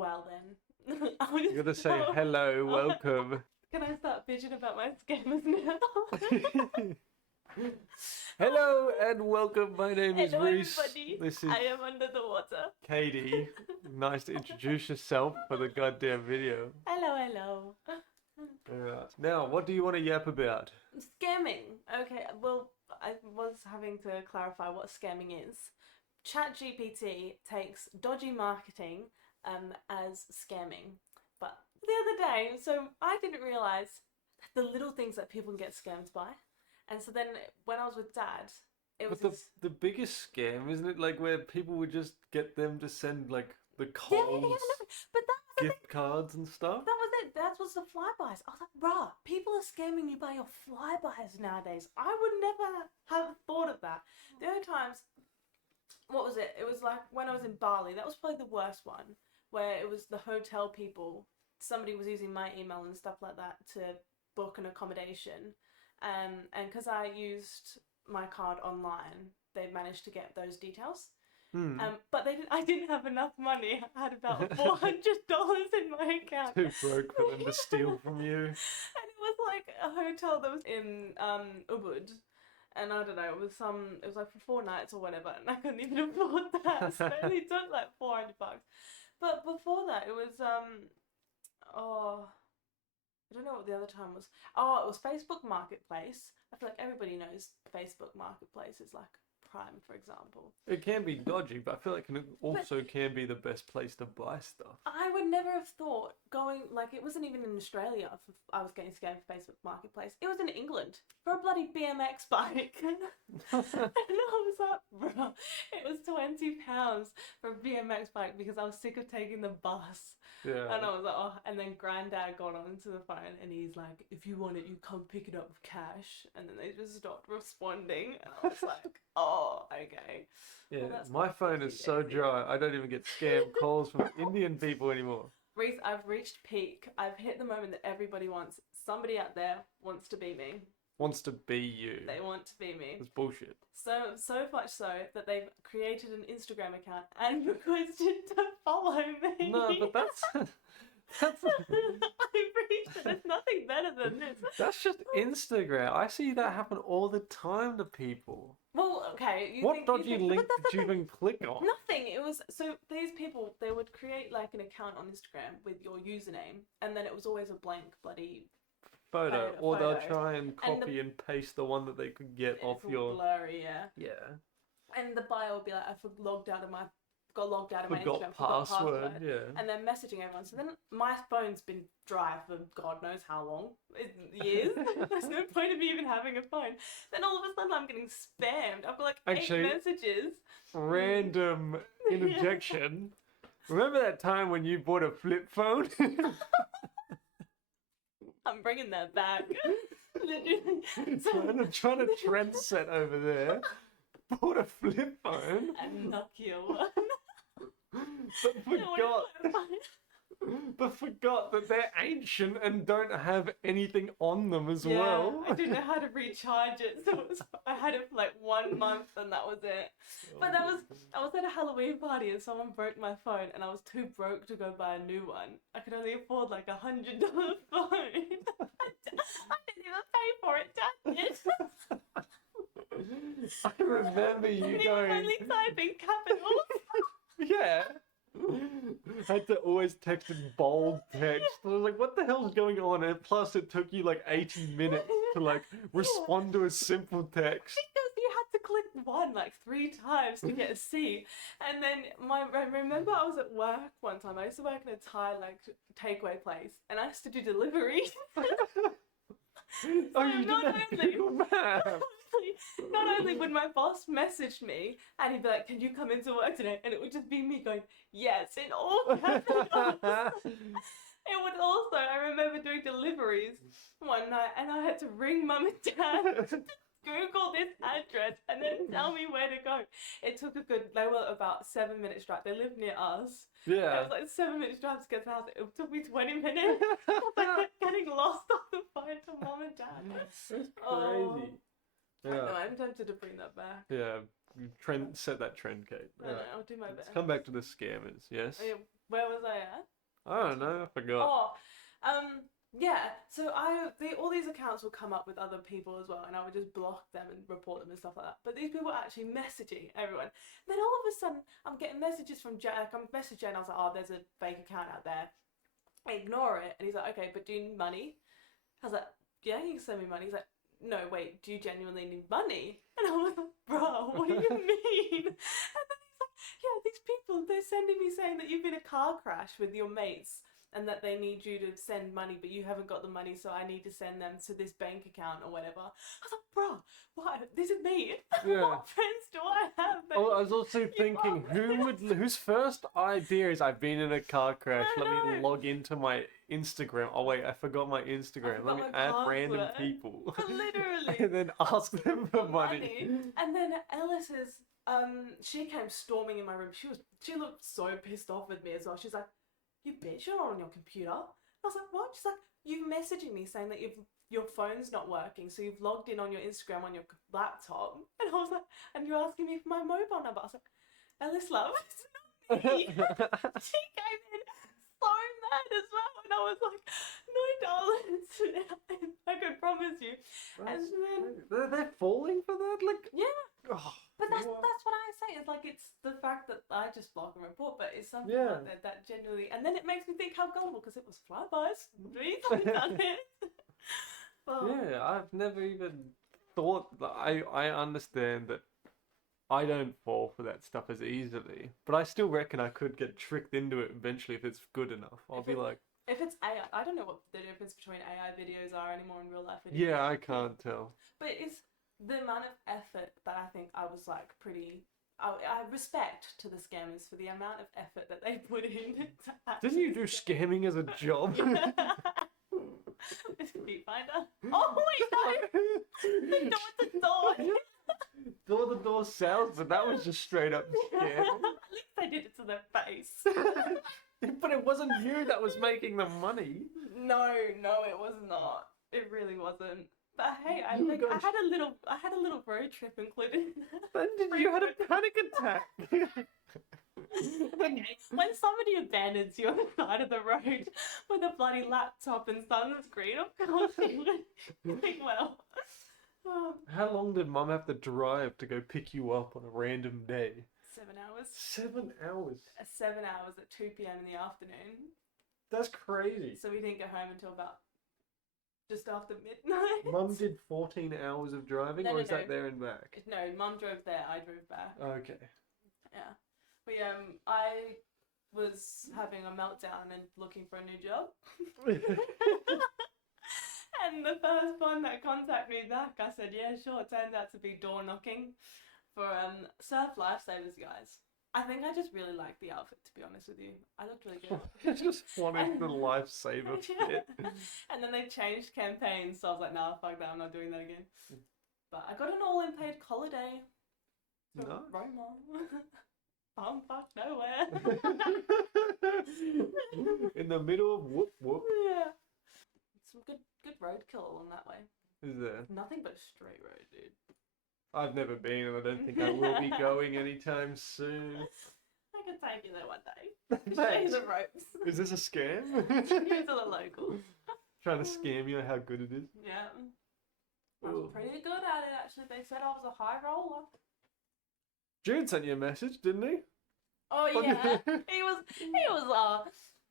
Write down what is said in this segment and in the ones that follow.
Well then. You gotta say hello, welcome. Can I start bitching about my scammers now? Hello and welcome. My name is Hello Reese. everybody. This is I am under the water. Katie. Nice to introduce yourself for the goddamn video. Hello. Now, what do you want to yap about? Scamming. Okay, well, I was having to clarify what scamming is. ChatGPT takes dodgy marketing as scamming. But the other day, so I didn't realise the little things that people can get scammed by. And so then when I was with Dad, it was But the biggest scam, isn't it? Like where people would just get them to send like the yeah, Coles no. But that was the gift cards and stuff. That was it. That was the flybys. I was like, bruh, people are scamming you by your flybys nowadays. I would never have thought of that. The only times, what was it? It was like when I was in Bali. That was probably the worst one, where it was the hotel people. Somebody was using my email and stuff like that to book an accommodation. And because I used my card online, they managed to get those details. But I didn't have enough money. I had about $400 in my account. Too broke for them to steal from you. And it was like a hotel that was in Ubud. And I don't know, it was like for 4 nights or whatever, and I couldn't even afford that. So it only took like $400. But before that, it was I don't know what the other time was. Oh, it was Facebook Marketplace. I feel like everybody knows Facebook Marketplace is like Prime, for example. It can be dodgy, but I feel like it also can be the best place to buy stuff. I would never have thought going, like, it wasn't even in Australia I was getting scammed for Facebook Marketplace. It was in England for a bloody BMX bike. And I was like, bro, it was £20 for a BMX bike because I was sick of taking the bus. Yeah. And I was like, oh, and then Granddad got onto the phone and he's like, if you want it, you come pick it up with cash. And then they just stopped responding. And I was like, oh, okay. Yeah, Well, my phone is so dry, I don't even get scam calls from Indian people anymore. Reese, I've reached peak. I've hit the moment that everybody wants. Somebody out there wants to be me. Wants to be you. They want to be me. That's bullshit. So much so that they've created an Instagram account and requested to follow me. No, but that's I've reached it. There's nothing better than this. that's just Instagram. I see that happen all the time to people. Well, okay. What dodgy link did you even click on? Nothing. It was so these people, they would create like an account on Instagram with your username, and then it was always a blank bloody Photo, or they'll photo. try and copy and paste the one that they could get off it's all your. blurry, yeah. Yeah. And the bio would be like, got logged out of my Forgot Instagram, password, yeah. And then messaging everyone. So then my phone's been dry for God knows how long. Years. There's no point of me even having a phone. Then all of a sudden I'm getting spammed. I've got like Actually, 8 messages. Random interjection. Remember that time when you bought a flip phone? I'm bringing that back. Literally. trying to trend set over there. Bought a flip phone. A Nokia one. But forgot that they're ancient and don't have anything on them as well. I didn't know how to recharge it, so I had it for like 1 month and that was it. But I was at a Halloween party and someone broke my phone and I was too broke to go buy a new one. I could only afford like $100 phone. I didn't even pay for it, Dad. I remember you going. Only type in capitals. Yeah. I had to always text in bold text. I was like, what the hell's going on? And plus it took you like 80 minutes to like respond to a simple text. Because you had to click one like 3 times to get a C. And then I remember I was at work one time. I used to work in a Thai like takeaway place and I used to do deliveries. Oh, you didn't have Google Maps. Not only would my boss message me and he'd be like, can you come into work today? And it would just be me going, yes, in all capitals. It would also, I remember doing deliveries one night and I had to ring Mum and Dad to Google this address and then tell me where to go. It took they were about 7 minutes drive. They lived near us. Yeah. It was like 7 minutes drive to get to the house. It took me 20 minutes. I was like getting lost on the phone to Mum and Dad. That's crazy. I know, I'm tempted to bring that back. Yeah. Set that trend, Kate. I know, I'll do my best. Let's come back to the scammers, yes? Where was I at? I don't know. I forgot. Oh, yeah. So all these accounts will come up with other people as well, and I would just block them and report them and stuff like that. But these people are actually messaging everyone. Then all of a sudden, I'm getting messages from Jack. I'm messaging Jen. I was like, oh, there's a fake account out there. I ignore it, and he's like, okay, but do you need money? I was like, yeah, you can send me money. He's like, no, wait, do you genuinely need money? And I was like, bro, what do you mean? And then he's like, yeah, these people, they're sending me saying that you've been in a car crash with your mates and that they need you to send money, but you haven't got the money, so I need to send them to this bank account or whatever. I was like, bro, what? This is me. Yeah. What friends do I have? that- Oh, I was also thinking, whose first idea is I've been in a car crash. I Let me know. log into my Instagram. Oh wait, I forgot my Instagram. forgot Let me my add random password. people. Literally. And then ask them for money. And then Ellis's, she came storming in my room. She looked so pissed off with me as well. She's like, you bitch, you're not on your computer. I was like, what? She's like, you're messaging me saying that your phone's not working, so you've logged in on your Instagram on your laptop. And I was like, and you're asking me for my mobile number. I was like, Ellis, love, it's not me. She came in so mad as well, and I was like, no, darling, I can promise you. And then, They're falling for that? Like, yeah. oh, But that's what? what I say. It's like it's the fact that I just block and report, but it's something Yeah. like that genuinely, and then it makes me think how gullible because it was flybys. Please, I've done it. But, Yeah, I've never even thought that I understand that I don't fall for that stuff as easily, but I still reckon I could get tricked into it eventually if it's good enough. I'll If be it- like, If it's AI, I don't know what the difference between AI videos are anymore in real life videos. yeah, I can't tell. But it's the amount of effort that I think I was like pretty. I respect to the scammers for the amount of effort that they put in. To Didn't you do actually scamming as a job? Street Finder. Oh wait, no! The door to door. Door-to-door salesman, that was just straight up scam. At least I did it to their face. But it wasn't you that was making the money. No, it was not. It really wasn't. But hey, I You like guys- I had a little road trip included. Then you had a panic attack. Okay, when somebody abandons you on the side of the road with a bloody laptop and sunscreen, of course you would think, well. Oh, How long did Mum have to drive to go pick you up on a random day? 7 hours. 7 hours. 7 hours at 2 p.m. in the afternoon. That's crazy. So we didn't get home until about just after midnight. Mum did 14 hours of driving, No, or no, is that no. there and back? No, Mum drove there, I drove back. Okay. Yeah. But I was having a meltdown and looking for a new job. And the first one that contacted me back, I said, yeah, sure. It turned out to be door knocking for Surf Lifesavers guys. I think I just really liked the outfit, to be honest with you. I looked really good. I just wanted the lifesaver Yeah. fit. And then they changed campaigns, so I was like, nah, fuck that, I'm not doing that again. But I got an all-in paid holiday from Nice. Roma. Fuck nowhere. In the middle of whoop whoop. Yeah. Some good roadkill along that way. Is there? Nothing but a straight road, dude. I've never been, and I don't think I will be going anytime soon. I could take you there one day. Show you Thanks. the ropes. Is this a scam? Show you to the locals. Trying to scam you how good it is? Yeah. I was Ooh. pretty good at it actually. They said I was a high roller. Jude sent you a message, didn't he? Oh yeah. he was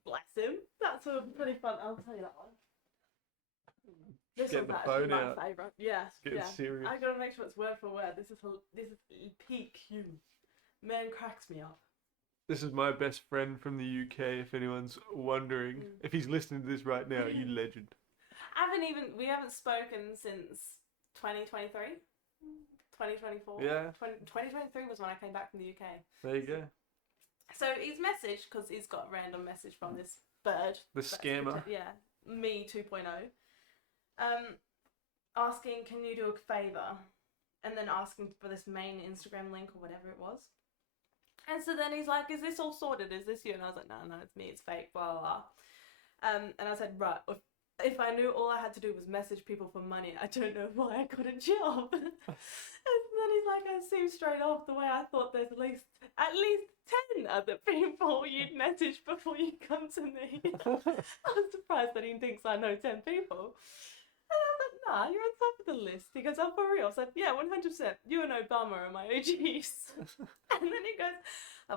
bless him. That's a pretty fun. I'll tell you that one. This Get one's the actually phone my out. favourite. Yes. Get yeah. serious. I gotta make sure it's word for word. This is peak you. Man cracks me up. This is my best friend from the UK, if anyone's wondering. Mm. If he's listening to this right now, you legend. We haven't spoken since 2023, 2024. Yeah. 2023 was when I came back from the UK. There you go. So he's messaged, because he's got a random message from this bird. The that's scammer. Yeah, me 2.0. Asking, can you do a favour? And then asking for this main Instagram link or whatever it was. And so then he's like, is this all sorted? Is this you? And I was like, no, it's me, it's fake, blah, blah, blah. And I said, right, if I knew all I had to do was message people for money, I don't know why I got a job. And then he's like, I seem straight off the way I thought there's at least 10 other people you'd message before you come to me. I was surprised that he thinks I know 10 people. And I was like, nah, you're on top of the list. He goes, oh, for real? I was like, yeah, 100%. You and Obama are my OGs. And then he goes,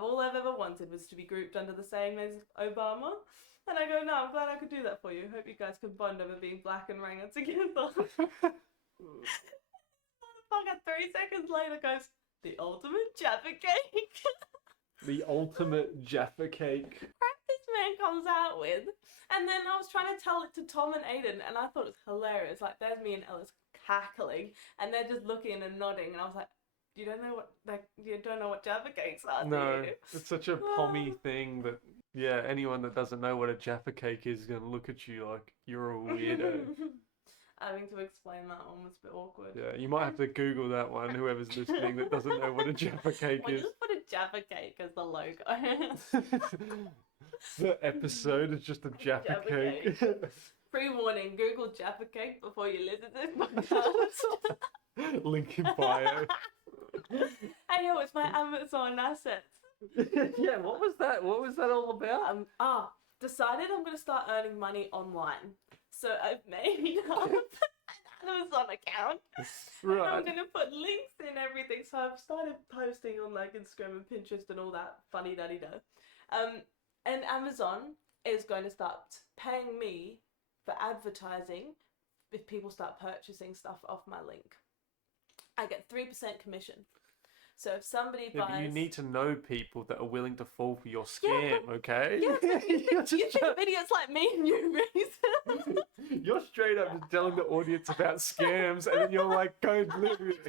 all I've ever wanted was to be grouped under the same as Obama. And I go, no, I'm glad I could do that for you. Hope you guys can bond over being black and Ranga together. Motherfucker, 3 seconds later goes, the ultimate Jaffa cake. The ultimate Jaffa cake. Crap this man comes out with. And then I was trying to tell it to Tom and Aiden, and I thought it was hilarious. Like, there's me and Ellis cackling, and they're just looking and nodding, and I was like, you don't know what Jaffa cakes are, No, do you? it's such a pommy thing that, yeah, anyone that doesn't know what a Jaffa cake is going to look at you like you're a weirdo. Having to explain that one was a bit awkward. Yeah, you might have to Google that one, whoever's listening that doesn't know what a Jaffa cake Well, is. just put a Jaffa cake as the logo. The episode is just a Jaffa Jaffa cake. Pre-warning, Google Jaffa cake before you listen to this podcast. Link in bio. Hey, yo, it's my Amazon assets. Yeah, what was that? What was that all about? Decided I'm going to start earning money online. So I've made up an Amazon account. And I'm Right. going to put links in everything. So I've started posting on like Instagram and Pinterest and all that funny daddy do. And Amazon is going to start paying me for advertising if people start purchasing stuff off my link. I get 3% commission. So if somebody Yeah, buys... but you need to know people that are willing to fall for your scam, but- okay? Yeah, but you You're think just trying- idiots like me and you, Reese? You're straight up just telling the audience about scams, and then you're like, go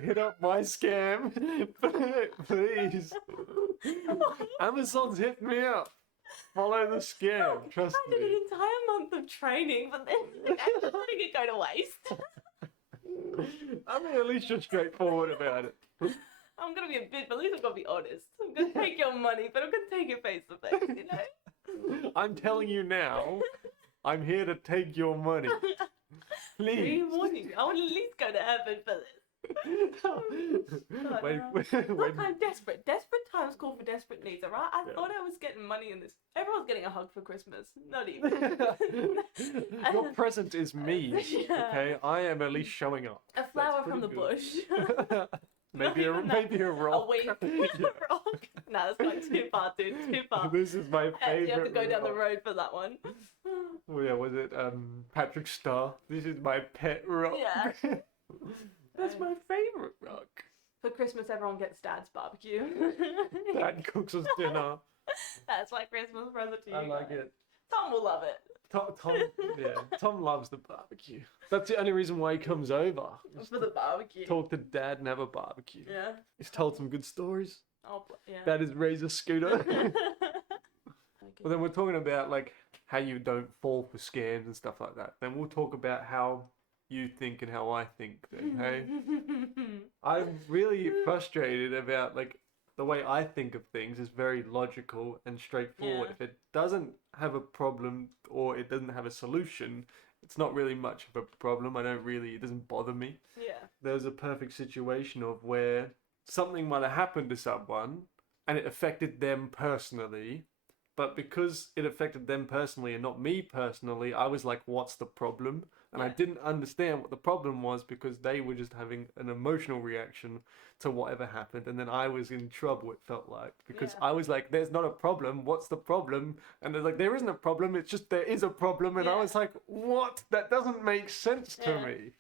hit up my scam, please. Amazon's hit me up. Follow the scam. Trust I did an me. entire month of training, but then I'm letting it go to waste. I mean, at least you're straightforward about it. I'm gonna be a bit, but at least I'm gonna be honest. I'm gonna take your money, but I'm gonna take it face to face, you know? I'm telling you now, I'm here to take your money. Please. Pre-warning, I want to at least go to heaven for this. Look, I'm desperate. Desperate times call for desperate needs, alright? I thought I was getting money in this. Everyone's getting a hug for Christmas. Not even. Your present is me, Yeah. okay? I am at least showing up. A flower That's from the pretty bush. maybe even that. a rock. A weed. Yeah. Rock. Nah, that's going too far, dude. Too far. This is my favorite. You have to go down the rock. road for that one. Oh yeah, was it Patrick Starr? This is my pet rock. Yeah. That's my favorite rock. For Christmas, everyone gets Dad's barbecue. Dad cooks us dinner. That's my Christmas present to you. I like guys. it. Tom will love it. Tom loves the barbecue. That's the only reason why he comes over. Is For the barbecue. talk to Dad and have a barbecue. Yeah. He's told some good stories. Oh, yeah. About his Razor scooter. Okay. Well, then we're talking about like how you don't fall for scams and stuff like that. Then we'll talk about how you think and how I think. Then, hey, I'm really frustrated about like the way I think of things is very logical and straightforward. Yeah. If it doesn't have a problem or it doesn't have a solution, it's not really much of a problem. It doesn't bother me. Yeah. There's a perfect situation of where something might have happened to someone and it affected them personally, but because it affected them personally and not me personally, I was like, what's the problem? And I Yeah. didn't understand what the problem was because they were just having an emotional reaction to whatever happened. And then I was in trouble, it felt like, because Yeah. I was like, there's not a problem. What's the problem? And they're like, there isn't a problem. It's just there is a problem. And I Yeah. was like, what? That doesn't make sense to Yeah. me.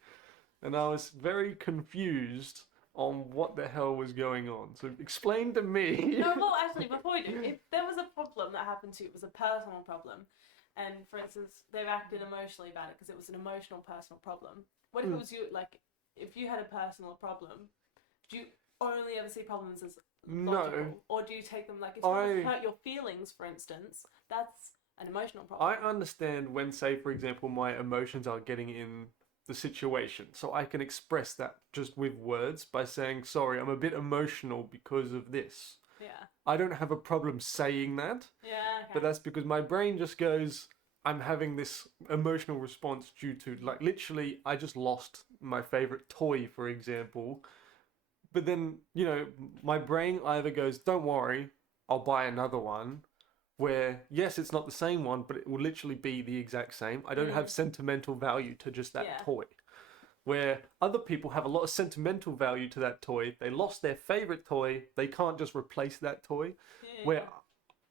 And I was very confused on what the hell was going on. So explain to me. No, well, actually, before we do, if there was a problem that happened to you, it was a personal problem, and for instance, they've acted emotionally about it because it was an emotional, personal problem. What if it was you, like, if you had a personal problem, do you only ever see problems as logical? No. Or do you take them, like, if someone I- hurt your feelings, for instance, that's an emotional problem. I understand when, say, for example, my emotions are getting in the situation. So I can express that just with words by saying, sorry, I'm a bit emotional because of this. Yeah. I don't have a problem saying that, Yeah, okay. but that's because my brain just goes, I'm having this emotional response due to, like, literally, I just lost my favorite toy, for example. But then, my brain either goes, don't worry, I'll buy another one. Where, yes, it's not the same one, but it will literally be the exact same. I don't have sentimental value to just that Yeah. toy. Where other people have a lot of sentimental value to that toy. They lost their favorite toy. They can't just replace that toy. Yeah. Where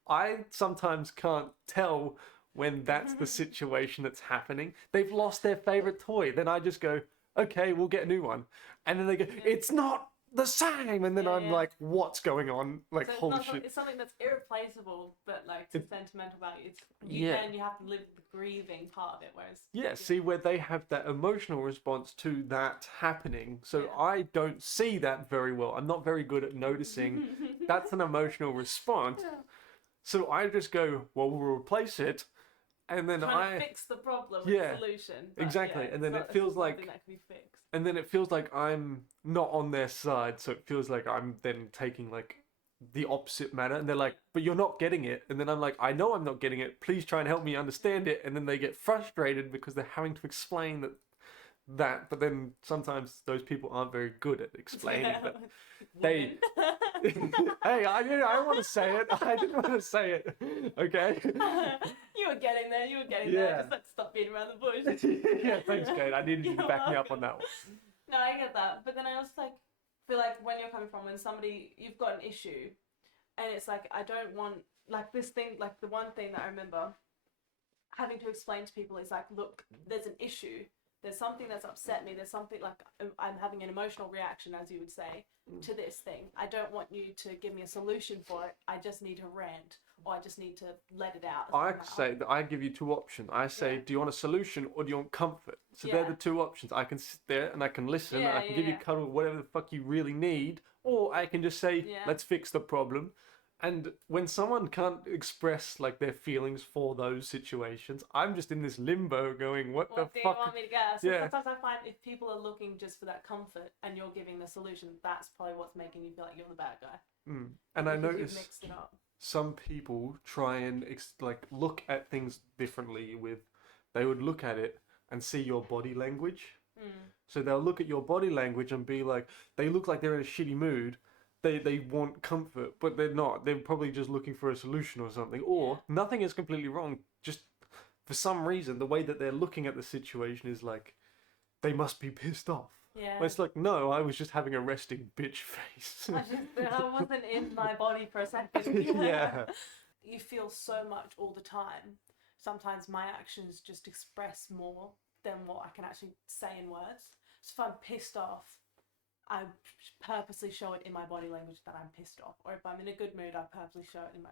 I sometimes can't tell when that's the situation that's happening. They've lost their favorite toy. Then I just go, okay, we'll get a new one. And then they go, it's not the same. And then I'm Yeah. like, what's going on? Like, So it's holy not shit. it's something that's irreplaceable, but like to sentimental value. It's Yeah. then you have to live with the grieving part of it, whereas Yeah, see where they have that emotional response to that happening. So Yeah. I don't see that very well. I'm not very good at noticing that's an emotional response. Yeah. So I just go, well, we'll replace it. And then Trying to fix the problem with Yeah, the solution. But exactly. yeah, And then it's it not- feels it's like- something that can be fixed. and then it feels like I'm not on their side. So it feels like I'm then taking like the opposite manner. And they're like, but you're not getting it. And then I'm like, I know I'm not getting it. Please try and help me understand it. And then they get frustrated because they're having to explain that. But then sometimes those people aren't very good at explaining that. They- Women. Hey, I want to say it. I didn't want to say it. Okay. You were getting there. You were getting Yeah. there. Just like stop beating around the bush. Yeah, thanks, Kate. I needed you to You're back me up on welcome. that one. No, I get that. But then I also like feel like when you're coming from when somebody you've got an issue, and it's like I don't want like this thing like the one thing that I remember having to explain to people is like, look, there's an issue. There's something that's upset me. There's something like I'm having an emotional reaction, as you would say, to this thing. I don't want you to give me a solution for it. I just need to rant, or I just need to let it out. I somehow. say that I give you two options. I say, Yeah. do you want a solution or do you want comfort? So they're Yeah. the two options. I can sit there and I can listen and Yeah, I can give you yeah. cuddle, whatever the fuck you really need, or I can just say, Yeah. let's fix the problem. And when someone can't express like their feelings for those situations, I'm just in this limbo going, what What the do you fuck? want me to get? So Yeah. sometimes I find if people are looking just for that comfort and you're giving the solution, that's probably what's making you feel like you're the bad guy. And I Because you've notice mixed it up. some people try and like look at things differently they would look at it and see your body language. So they'll look at your body language and be like, they look like they're in a shitty mood. They want comfort, but they're not. They're probably just looking for a solution or something. Or nothing is completely wrong. Just for some reason, the way that they're looking at the situation is like, they must be pissed off. Yeah. But it's like, no, I was just having a resting bitch face. I wasn't in my body for a second. Yeah. You feel so much all the time. Sometimes my actions just express more than what I can actually say in words. So if I'm pissed off, I purposely show it in my body language that I'm pissed off. Or if I'm in a good mood, I purposely show it in my.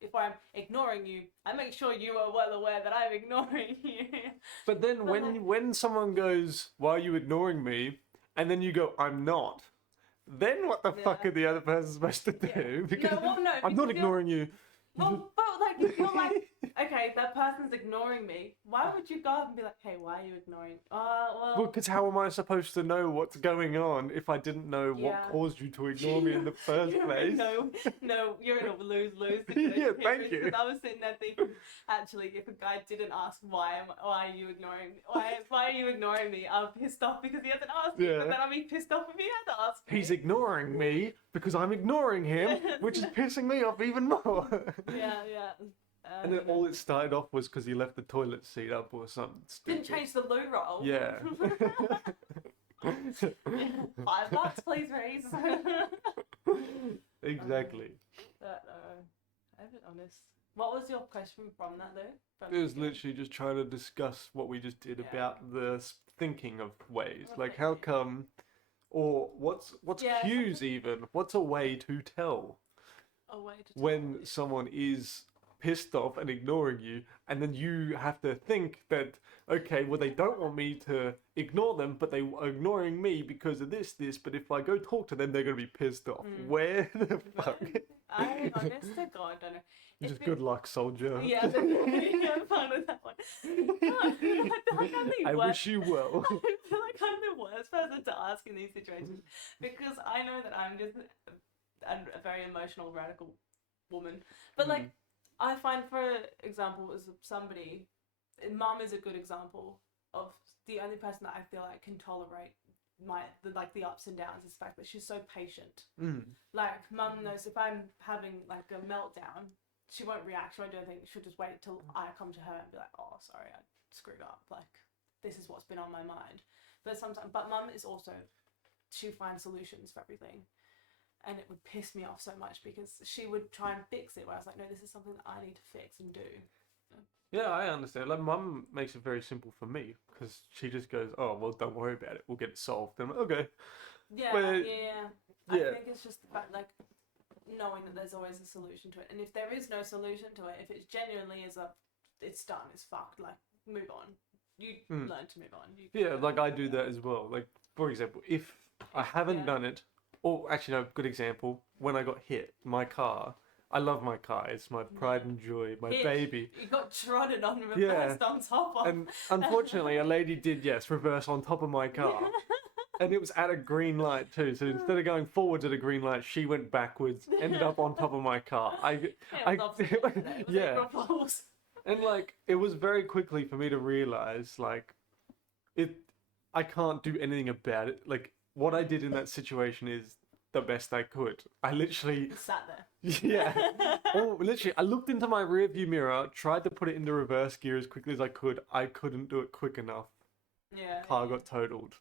If I'm ignoring you, I make sure you are well aware that I'm ignoring you. But then when someone goes, why are you ignoring me? And then you go, I'm not. Then what the fuck Yeah. are the other person supposed to do? Because No, well, no, I'm not because ignoring you. Well, but like if you're like, okay, that person's ignoring me. Why would you go up and be like, hey, why are you ignoring? Well, Well, because how am I supposed to know what's going on if I didn't know what Yeah. caused you to ignore me in the first place? No, you're in a lose-lose situation. Yeah, thank here, you. because I was sitting there thinking, actually, if a guy didn't ask why are you ignoring me? Why are you ignoring me? I'm pissed off because he hasn't asked me. Yeah. But then I'll be pissed off if he had asked me. He's ignoring me because I'm ignoring him, which is pissing me off even more. Yeah. And then all it started off was because he left the toilet seat up or something didn't stupid. change the loo roll. Yeah. $5, please, Reese. Exactly. But I'll be honest. What was your question from that though? It was literally just trying to discuss what we just did Yeah. about the thinking of ways. Like, Okay. how come, or what's Yeah, cues even? What's a way to tell a way to when tell. someone is pissed off and ignoring you, and then you have to think that, okay, well, they don't want me to ignore them, but they are ignoring me because of this, but if I go talk to them, they're going to be pissed off. Where the fuck? I honest to God don't know. If Just it- good luck, soldier. Yeah, I'm fine with that one. No, I feel like I'm the I worst. wish you well. I feel like I'm the worst person to ask in these situations because I know that I'm just a very emotional, radical woman. But like, I find, for example, as somebody Mum is a good example of the only person that I feel like can tolerate the ups and downs is the fact that she's so patient. Like, Mum knows if I'm having like a meltdown, she won't react, she won't do anything, she'll just wait till I come to her and be like, oh, sorry, I screwed up, like, this is what's been on my mind. But Mum is also, she finds solutions for everything. And it would piss me off so much because she would try and fix it, where I was like, no, this is something that I need to fix and do. Yeah, I understand. Like, Mum makes it very simple for me because she just goes, "Oh, well, don't worry about it. We'll get it solved." And I'm like, okay. Yeah, But- yeah. yeah. I think it's just the fact, like, knowing that there's always a solution to it. And if there is no solution to it, if it genuinely is it's done, it's fucked, like, move on. You learn to move on. Yeah, like I do that as well. Like, for example, if I haven't done it, or actually, no, good example, when I got hit, my car, I love my car. It's my pride and joy, my baby. You got trodden on, Yeah. reversed on top of. And unfortunately, a lady did, yes, reverse on top of my car. And it was at a green light too. So instead of going forwards at a green light, she went backwards, ended up on top of my car. Yeah. And like, it was very quickly for me to realize, like, I can't do anything about it. Like, what I did in that situation is the best I could. I literally sat there. Yeah. Or literally, I looked into my rearview mirror, tried to put it into reverse gear as quickly as I could. I couldn't do it quick enough. Yeah. Car got totaled.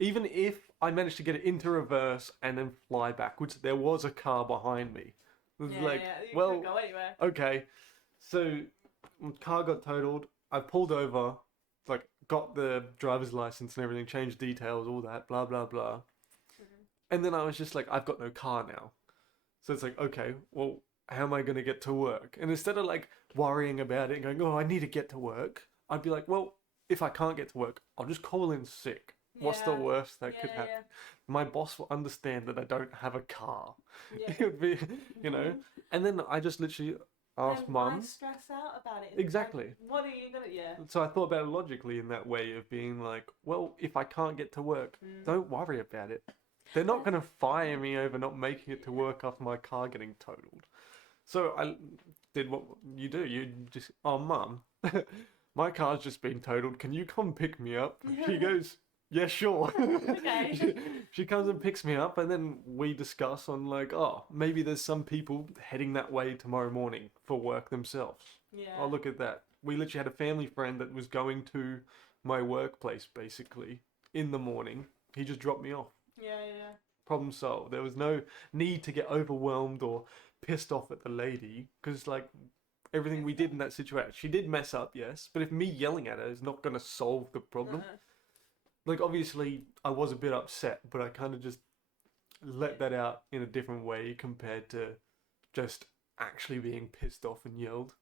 Even if I managed to get it into reverse and then fly backwards, there was a car behind me. It was like, You well, couldn't go anywhere. okay. So, car got totaled. I pulled over, like, got the driver's license and everything, changed details, all that, blah, blah, blah. And then I was just like, I've got no car now. So it's like, okay, well, how am I going to get to work? And instead of like worrying about it and going, oh, I need to get to work, I'd be like, well, if I can't get to work, I'll just call in sick. What's the worst that could happen? My boss will understand that I don't have a car. Yeah. It would be, you know. And then I just literally asked Then why Mum. stress out about it? Exactly. Like, what are you gonna? Yeah. So I thought about it logically in that way of being like, well, if I can't get to work, don't worry about it. They're not going to fire me over not making it to work after my car getting totaled. So I did what you do. You just, oh, Mum, my car's just been totaled. Can you come pick me up? She goes, yeah, sure. Okay. She comes and picks me up, and then we discuss on like, oh, maybe there's some people heading that way tomorrow morning for work themselves. Yeah. Oh, look at that. We literally had a family friend that was going to my workplace, basically, in the morning. He just dropped me off. Yeah. Problem solved. There was no need to get overwhelmed or pissed off at the lady, because like everything we did in that situation, she did mess up, yes, but if me yelling at her is not going to solve the problem. Like, obviously I was a bit upset, but I kind of just let that out in a different way compared to just actually being pissed off and yelled.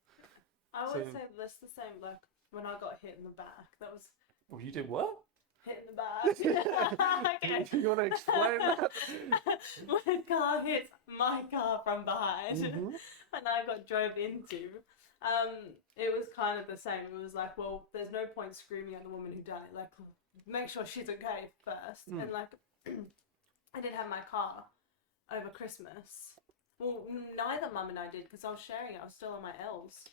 I would So- say that's the same. Like when I got hit in the back, that was Well, you did what? hit in the back. Okay. You want to explain that? When a car hits my car from behind, Mhm. and I got drove into, it was kind of the same. It was like, well, there's no point screaming at the woman who done it. Like, make sure she's okay first. And like, I didn't have my car over Christmas. Well, neither Mum and I did because I was sharing it. I was still on my L's.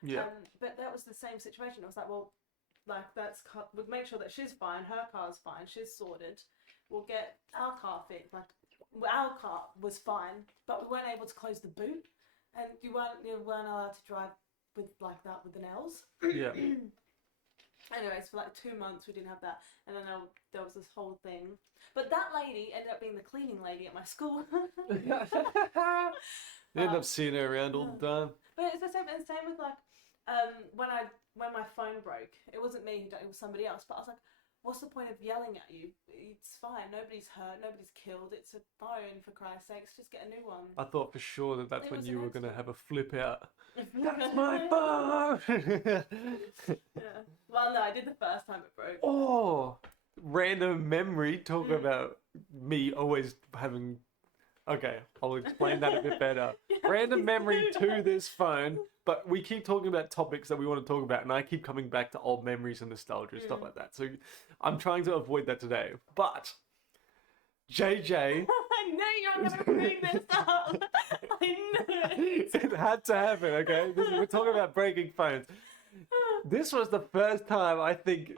Yeah. But that was the same situation. I was like, well, like we'll make sure that she's fine. Her car's fine. She's sorted. We'll get our car fixed. Like, our car was fine, but we weren't able to close the boot, and you weren't allowed to drive with like that with the nails. Yeah. Anyways, for like 2 months we didn't have that, and then there was this whole thing. But that lady ended up being the cleaning lady at my school. You end up seeing her around all the time. But it's the same. And same with like when my phone broke. It wasn't me who done it. It was somebody else. But I was like, what's the point of yelling at you? It's fine. Nobody's hurt. Nobody's killed. It's a phone, for Christ's sakes. Just get a new one. I thought for sure that that's It when was you an were going to accident. have a flip out. That's my phone! Yeah. Well, no, I did the first time it broke. Oh, random memory. Talk about me always having. Okay, I'll explain that a bit better. Yeah, Random please memory do. to this phone, but we keep talking about topics that we want to talk about, and I keep coming back to old memories and nostalgia and stuff like that. So I'm trying to avoid that today. But JJ, I knew you were going to bring this up. I knew it. it had to happen. Okay, we're talking about breaking phones. This was the first time I think.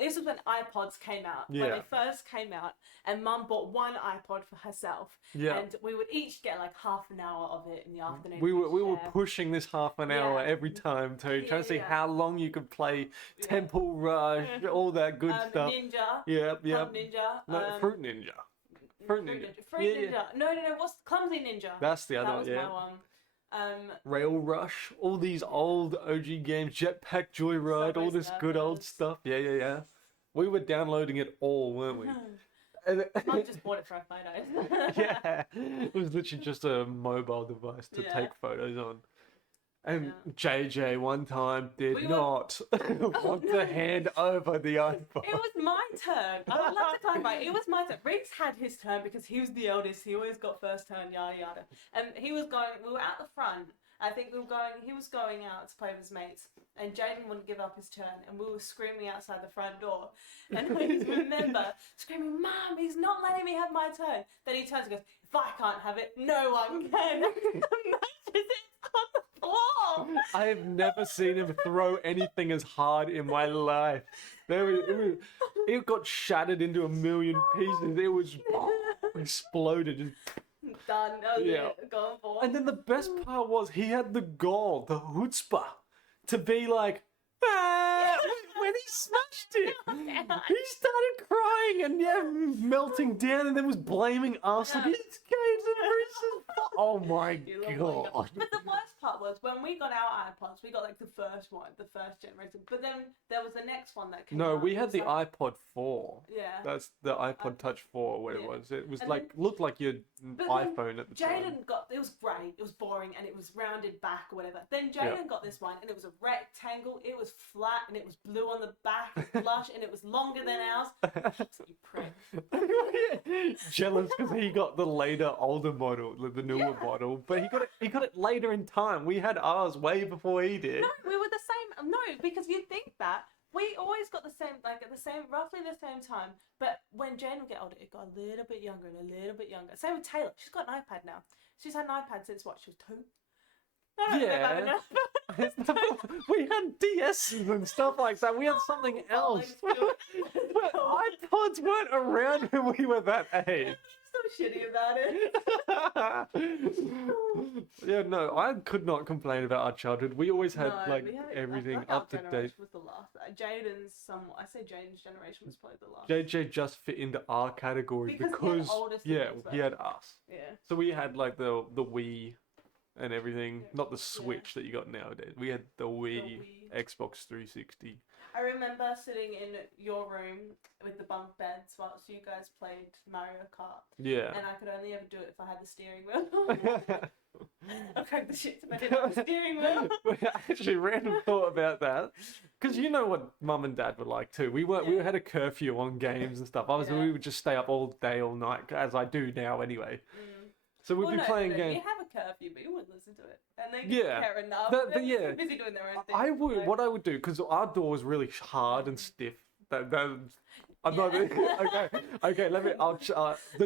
This was when iPods came out. When Yeah. they first came out, and Mum bought one iPod for herself. Yeah. And we would each get like half an hour of it in the afternoon. We were share. pushing this half an hour Yeah. every time too, trying to see Yeah. how long you could play Yeah. Temple Rush, all that good stuff. Ninja. Yep, Club yep. Ninja. No, Fruit Ninja. Fruit Ninja. Fruit Yeah, Ninja. yeah. No. What's Clumsy Ninja? That's the other That one, was yeah. my one. Rail Rush, all these old OG games, Jetpack Joyride, all Subway this good old Surfers. stuff. Yeah. We were downloading it all, weren't we? And Mum just bought it for our photos. yeah, it was literally just a mobile device to Yeah. take photos on. And Yeah. JJ one time did We were- not want no. to hand over the iPhone. It was my turn. I would love to clarify. It was my turn. Riggs had his turn because he was the eldest. He always got first turn, yada yada. And he was going. We were at the front. I think we were going. He was going out to play with his mates, and Jaden wouldn't give up his turn, and we were screaming outside the front door. And I just remember screaming, "Mum, he's not letting me have my turn." Then he turns and goes, "If I can't have it, no one can." It's on the floor. I have never seen him throw anything as hard in my life. It got shattered into a million pieces. It was exploded. Done. Oh Yeah. yeah. Going for. And then the best part was he had the gall, the chutzpah, to be like, ah, when he smashed it. He started crying and melting down, and then was blaming us like it's games and Bruce's fault. Oh my You look like god! But the worst part was when we got our iPods, we got like the first one, the first generation. But then there was the next one that came No, out. we It had was the like, iPod 4. Yeah. That's the iPod Touch 4, or what it Yeah. was. It was And like looked like your But then iPhone at the time. Jaden got, it was great, it was boring, and it was rounded back or whatever. Then Yeah. Jaden got this one, and it was a rectangle, it was flat, and it was blue on the back, blush, and it was longer than ours. You prick. Jealous because he got the later, older model, the newer Yeah. model, but he got it later in time. We had ours way before he did. No, we were the same. No, because you think that. We always got the same, like at the same, roughly the same time. But when Jane would get older, it got a little bit younger and a little bit younger. Same with Taylor. She's got an iPad now. She's had an iPad since what? She was 2. I don't Yeah. know about an We had DSs and stuff like that. We had something else. But iPods weren't around when we were that age. So shitty about it. Yeah, no, I could not complain about our childhood. We always had No, like we had it- everything like our up to date. generation was the last. Jaden's somewhat. I say Jaden's generation was probably the last. JJ just fit into our category Because because, he had older yeah, siblings, he right? had us. Yeah. So we had like the Wii and everything, Yeah. not the Switch that you got nowadays. We had the Wii, Wii. Xbox 360. I remember sitting in your room with the bunk beds whilst you guys played Mario Kart, Yeah. and I could only ever do it if I had the steering wheel. I cracked the shit if I didn't have the steering wheel. We actually random thought about that because you know what mum and dad were like too. We Yeah. had a curfew on games and stuff. Yeah. We would just stay up all day, all night, as I do now anyway. Mm. So we'd Well, be no, playing no, games. You have a curfew, but you wouldn't listen to it, and they Yeah. didn't care enough. But They're yeah. too busy doing their own thing. I would. Like, What I would do because our door was really hard and stiff. I'm not Yeah. okay. Let me. The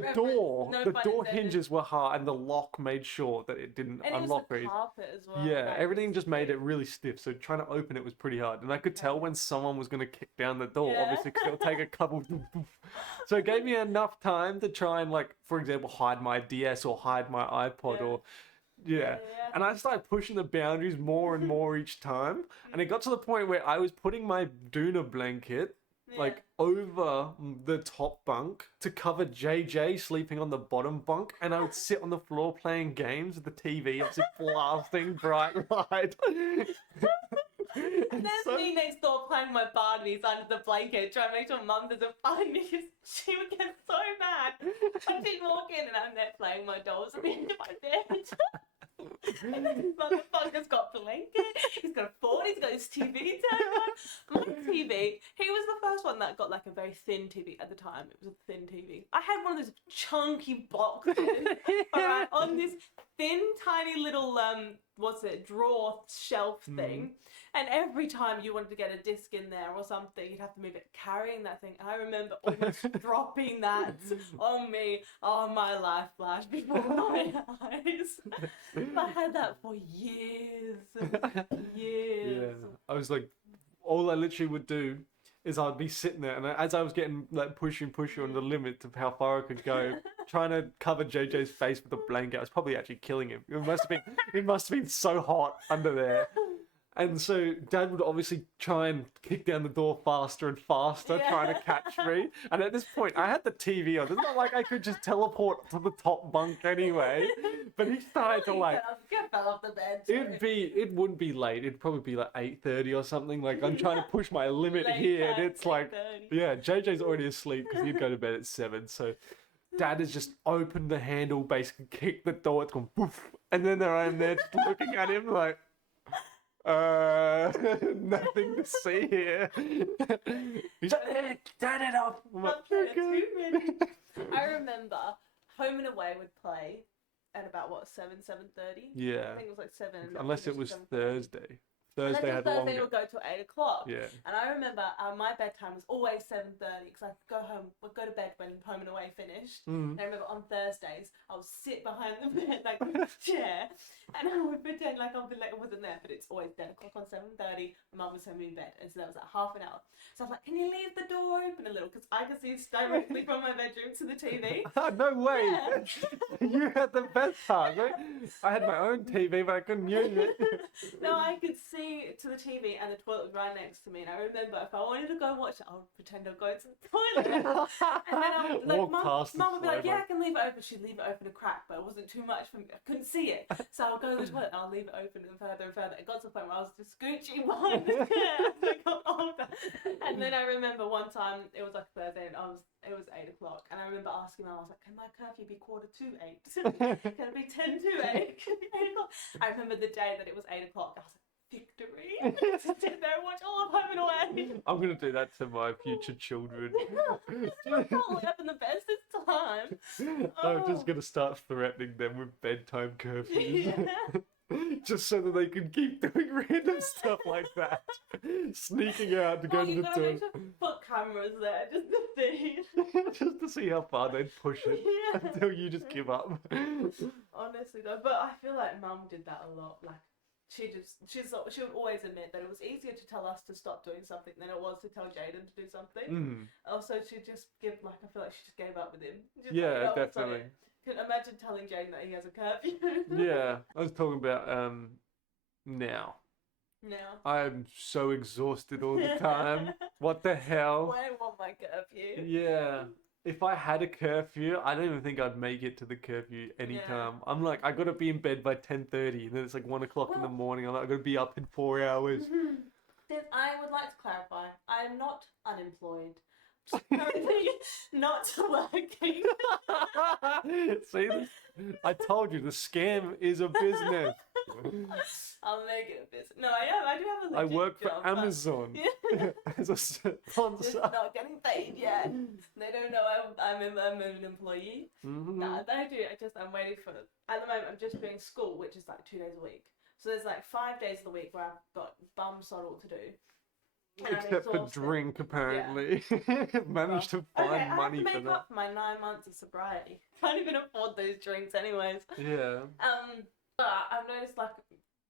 Reference, door. no The pun door intended. hinges were hard, and the lock made sure that it didn't and it unlock was the very. carpet as well. Yeah, like, everything it's just made it big. really stiff. So trying to open it was pretty hard, and I could tell when someone was going to kick down the door. Yeah. Obviously, because it'll take a couple. So it gave me enough time to try and, like, for example, hide my DS or hide my iPod Yeah. or. Yeah. And I started pushing the boundaries more and more each time. And it got to the point where I was putting my Doona blanket Yeah. like over the top bunk to cover JJ sleeping on the bottom bunk, and I would sit on the floor playing games with the TV obviously blasting bright light. And there's so- me next door playing my Barbies under the blanket, trying to make sure Mum doesn't find me because she would get so mad. And she'd walk in and I'm there playing my dolls at the end of my bed. And this motherfucker's got blanket, he's got a phone, he's got his TV turned on. My TV, he was the first one that got like a very thin TV at the time. It was a thin TV. I had one of those chunky boxes, alright, on this thin, tiny little what's it, drawer shelf Mm. thing. And every time you wanted to get a disc in there or something, you'd have to move it, carrying that thing. And I remember almost dropping that on me. Oh, my life flashed before my eyes. I had that for years and years. Yeah, I was like, all I literally would do is I'd be sitting there, and as I was getting like pushing on the limit of how far I could go, trying to cover JJ's face with a blanket. I was probably actually killing him. It must have been so hot under there. And so Dad would obviously try and kick down the door faster and faster, trying to catch me. And at this point, I had the TV on. It's not like I could just teleport to the top bunk anyway. But he started to like. You fell off the bed. It wouldn't be late. It'd probably be like 8:30 or something. Like I'm trying to push my limit Late here, and night, it's like, 8:30. yeah, JJ's already asleep because he'd go to bed at 7. So Dad has just opened the handle, basically kicked the door. It's gone poof, and then there I am there just looking at him like. Nothing to see here. He's like, turn it off. I'm like, Not playing it "Okay." too many. I remember Home and Away would play at about what 7:30. Yeah, I think it was like 7. and unless it finished was at 7:30. Thursday. Unless Thursday it was had Thursday, longer. it would go till 8 o'clock. Yeah. And I remember my bedtime was always 7:30 because I would go to bed when Home and Away finished. Mm. And I remember on Thursdays, I would sit behind the bed like with a chair, and I would pretend like I wasn't there, but it's always 10 o'clock on 7:30. My mum was sending me in bed, and so that was like half an hour. So I was like, "Can you leave the door open a little?" Because I could see directly from my bedroom to the TV. No way! Yeah. You had the best part, right? I had my own TV, but I couldn't use it. No, I could see to the TV, and the toilet was right next to me. And I remember if I wanted to go watch it, I would pretend I'd go to the toilet. And then I would, like, Walk past Mum would be like, the "Yeah, I can leave it open." She'd leave it open a crack, but it wasn't too much for me. I couldn't see it. So I would go to the toilet and I'll leave it open and further. It got to the point where I was just scooching behind the chair as I got older. And then I remember one time, it was like Thursday, and it was 8 o'clock. And I remember asking Mum, I was like, "Can my curfew be 7:45? Can it be 7:50? Can it be 8 o'clock?" I remember the day that it was 8 o'clock. I was like, victory. I just sit there and watch all of Home and Away. I'm gonna do that to my future children. Probably having the bestest time. I'm just gonna start threatening them with bedtime curfews. Yeah. Just so that they can keep doing random stuff like that. Sneaking out to go Well, to you the gotta make toilet. sure put cameras there just to see. Just to see how far they'd push it Yeah. until you just give up. Honestly though, but I feel like Mum did that a lot. Like she would always admit that it was easier to tell us to stop doing something than it was to tell Jaden to do something. Mm. Also, she'd just give I feel like she just gave up with him. Just Yeah, like, "Oh, sorry." definitely. Can imagine telling Jaden that he has a curfew. Yeah, I was talking about now. Now. I'm so exhausted all the time. What the hell? I want my curfew. Yeah. If I had a curfew, I don't even think I'd make it to the curfew anytime. I'm like, I gotta be in bed by 10:30, and then it's like 1 o'clock in the Well- morning. I'm like, I gotta be up in 4 hours. Then I would like to clarify, I am not unemployed. Just currently not working. See, I told you the scam is a business. I'll make it a business. No, I do have a I legit work for job, but- Amazon Yeah. as a Just sponsor. not getting paid yet. They don't know I'm an employee. Mhm. Nah, I do. I'm waiting for. At the moment, I'm just doing school, which is like 2 days a week. So there's like 5 days of the week where I've got bum sod all to do. And I'm Except for exhausted. drink, apparently. Managed to find Okay, I money have to for make that. up for my 9 months of sobriety. Can't even afford those drinks, anyways. Yeah. But I've noticed like,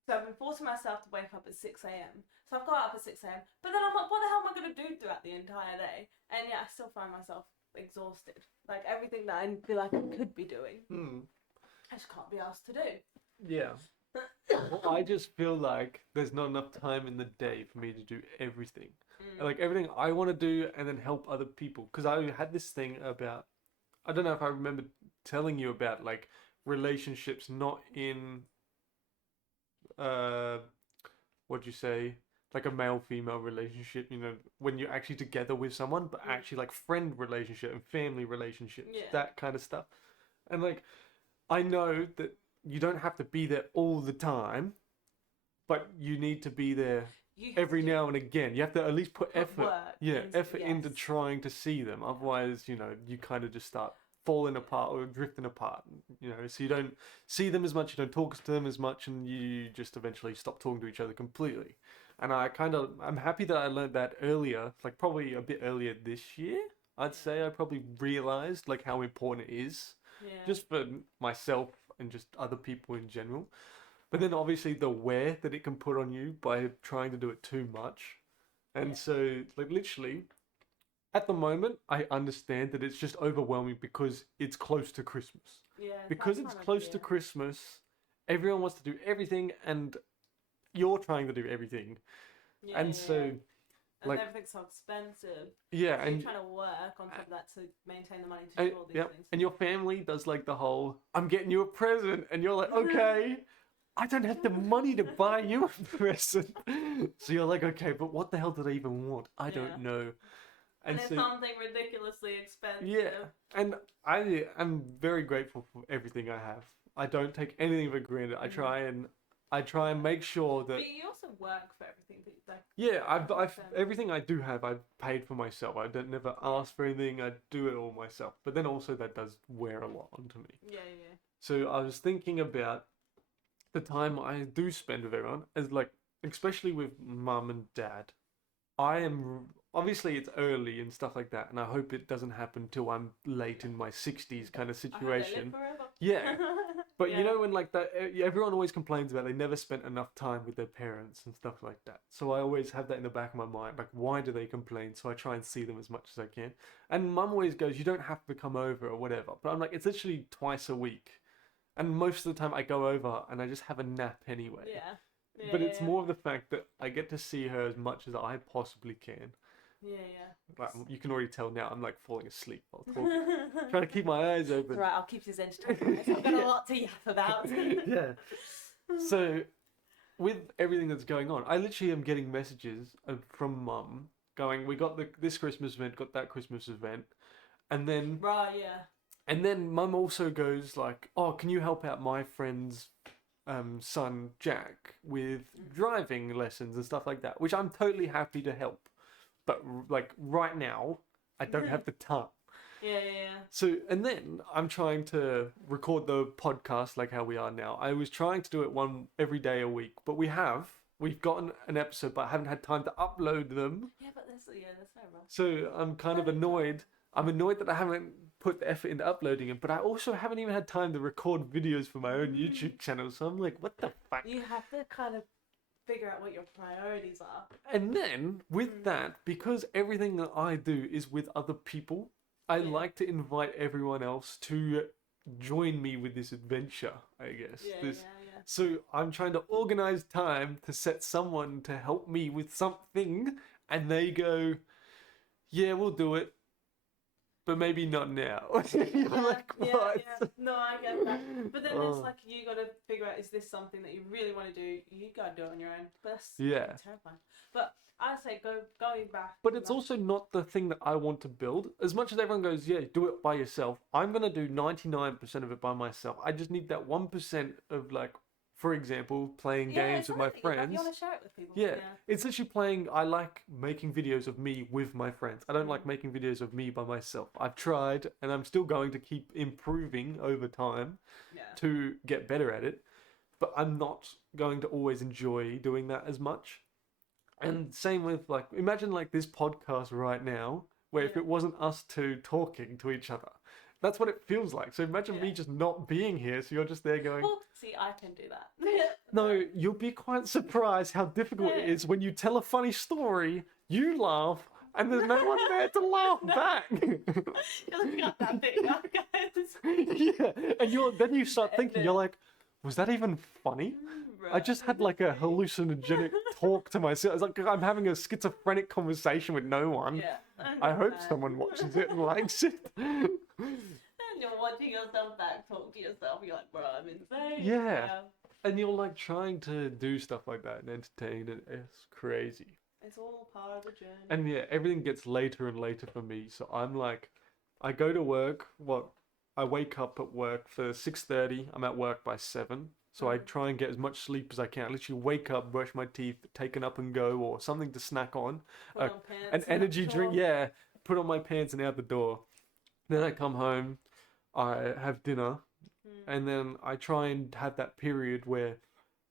so I've been forcing myself to wake up at 6 a.m. So I've got up at 6 a.m. But then I'm like, what the hell am I going to do throughout the entire day? And yeah, I still find myself exhausted. Like everything that I feel like I could be doing, Hmm. I just can't be asked to do. Yeah. Well, I just feel like there's not enough time in the day for me to do everything. Mm. Like everything I want to do and then help other people. Because I had this thing about, I don't know if I remember telling you about like relationships not in, what'd you say? Like a male-female relationship, you know, when you're actually together with someone, but Mm. actually like friend relationship and family relationships, Yeah. that kind of stuff. And like, I know that you don't have to be there all the time, but you need to be there You have every to do now and again. You have to at least put effort, work yeah, into- effort into yes. trying to see them. Otherwise, you know, you kind of just start falling apart or drifting apart. You know, so you don't see them as much, you don't talk to them as much, and you just eventually stop talking to each other completely. And I'm happy that I learned that earlier, like probably a bit earlier this year. I'd say I probably realized like how important it is, Yeah. just for myself and just other people in general. But then obviously the wear that it can put on you by trying to do it too much. And Yeah. so like literally at the moment I understand that it's just overwhelming because it's close to Christmas. Yeah. Because that it's time of close to year. Christmas, everyone wants to do everything and you're trying to do everything. Yeah, And yeah, so yeah. And like everything's so expensive. yeah, So you're and trying to work on top of that to maintain the money to do all these yep, things. and your family does like the whole I'm getting you a present and you're like, okay, I don't have the money to buy you a present. So you're like, okay, but what the hell did I even want? I Yeah. don't know. And And it's so something ridiculously expensive. yeah, and I am very grateful for everything I have. I don't take anything for granted. I try and make sure that But you also work for everything that like. yeah, I've Understand. everything I do have, I've paid for myself. I don't never ask for anything. I do it all myself. But then also that does wear a lot onto me. Yeah, yeah. So I was thinking about the time I do spend with everyone, as like especially with mum and dad. I am obviously it's early and stuff like that, and I hope it doesn't happen till I'm late in my 60s kind of I hope they situation. live forever. Yeah. But Yeah. you know when like that everyone always complains about they never spent enough time with their parents and stuff like that. So I always have that in the back of my mind, like why do they complain? So I try and see them as much as I can. And mum always goes, you don't have to come over or whatever. But I'm like, it's literally twice a week. And most of the time I go over and I just have a nap anyway. Yeah. Yeah, But yeah, it's yeah. more of the fact that I get to see her as much as I possibly can. Yeah, yeah. Like you can already tell now I'm like falling asleep while talking. Trying to keep my eyes open. Right, I'll keep you entertained. I've got a lot to yap about. Yeah. So, with everything that's going on, I literally am getting messages from mum going, "We got this Christmas event, got that Christmas event," and then Right, yeah. mum also goes like, "Oh, can you help out my friend's son Jack with driving lessons and stuff like that?" Which I'm totally happy to help, but like right now, I don't have the time. Yeah, yeah, yeah. So, and then I'm trying to record the podcast like how we are now. I was trying to do it one every day a week, but we've gotten an episode, but I haven't had time to upload them. Yeah, but that's no rush. So I'm kind of annoyed. I'm annoyed that I haven't put the effort into uploading it, but I also haven't even had time to record videos for my own YouTube channel. So I'm like, what the fuck? You have to kind of figure out what your priorities are. And then with that, because everything that I do is with other people, I Yeah. like to invite everyone else to join me with this adventure, I guess. Yeah, This, yeah, yeah. So I'm trying to organize time to set someone to help me with something, and they go, "Yeah, we'll do it, but maybe not now." You're like, Yeah, what? yeah. No, I get that. But then Oh. it's like you got to figure out, is this something that you really want to do? You got to do it on your own. But that's Yeah. terrifying. But I'd say going back. But it's also not the thing that I want to build. As much as everyone goes, yeah, do it by yourself, I'm going to do 99% of it by myself. I just need that 1% of, like, for example, playing games with my friends. You want to share it with people. Yeah, it's literally playing. I like making videos of me with my friends. I don't like making videos of me by myself. I've tried, and I'm still going to keep improving over time Yeah. to get better at it. But I'm not going to always enjoy doing that as much. And same with like, imagine like this podcast right now, where if Yeah. it wasn't us two talking to each other, that's what it feels like. So imagine me Yeah. just not being here, so you're just there going, Well, see, I can do that. no, you'll be quite surprised how difficult it Yeah. is when you tell a funny story, you laugh, and there's no one there to laugh back. You're looking at that thing, guys. Yeah, and then you start thinking, you're like, was that even funny? I just had like a hallucinogenic talk to myself. It's like I'm having a schizophrenic conversation with no one. Yeah. I hope someone watches it and likes it. And you're watching yourself back talk to yourself. You're like, bro, I'm insane. Yeah. And you're like trying to do stuff like that and entertain, and it's crazy. It's all part of the journey. And yeah, everything gets later and later for me. So I'm like, I go to work. I wake up at work for 6:30. I'm at work by 7. So I try and get as much sleep as I can. I literally wake up, brush my teeth, take an up and go, or something to snack on. Put Uh, on pants An and energy that's drink, all. yeah. Put on my pants and out the door. Then I come home, I have dinner, Mm. and then I try and have that period where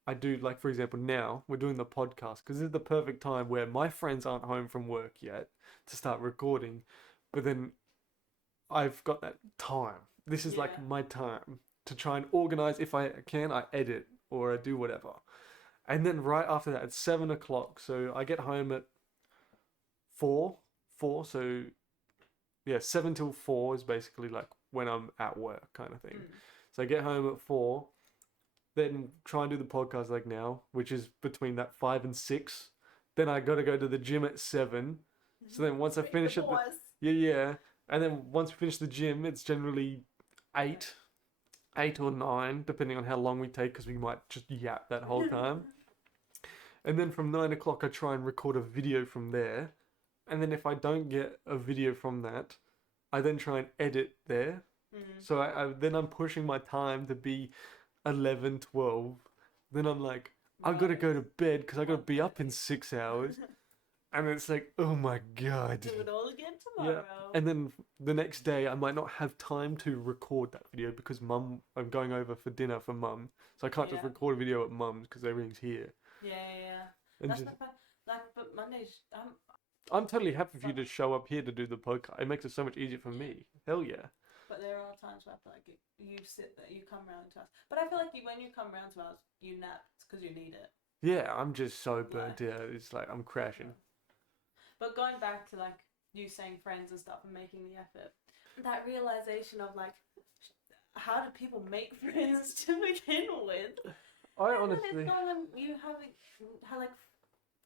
I do, like, for example, now we're doing the podcast because this is the perfect time where my friends aren't home from work yet to start recording, but then I've got that time. This is like Yeah. my time to try and organize. If I can, I edit or I do whatever. And then right after that, it's 7 o'clock. So I get home at 4. So yeah, 7 till 4 is basically like when I'm at work kind of thing. Mm. So I get home at 4, then try and do the podcast like now, which is between that 5 and 6. Then I got to go to the gym at 7. So then once I Speak finish the it, boys. yeah. And then once we finish the gym, it's generally 8, 8 or 9, depending on how long we take, because we might just yap that whole time. And then from 9 o'clock, I try and record a video from there. And then if I don't get a video from that, I then try and edit there. Mm. So then I'm pushing my time to be 11, 12. Then I'm like, I've got to go to bed because I've got to be up in 6 hours. And it's like, oh my God. Do it all again tomorrow. And then the next day, I might not have time to record that video because I'm going over for dinner for mum. So I can't just Yeah. record a video at mum's because everything's here. Yeah. And That's just, not bad. Like, but Mondays, I'm totally happy for you to show up here to do the podcast. It makes it so much easier for me. Hell yeah. but there are times where I feel like you sit there, you come round to us. But I feel like when you come round to us, you nap because you need it. Yeah, I'm just so burnt out. It's like I'm crashing. But going back to like you saying friends and stuff and making the effort, that realization of like, how do people make friends to begin with? I And then honestly, it's going on, you having how like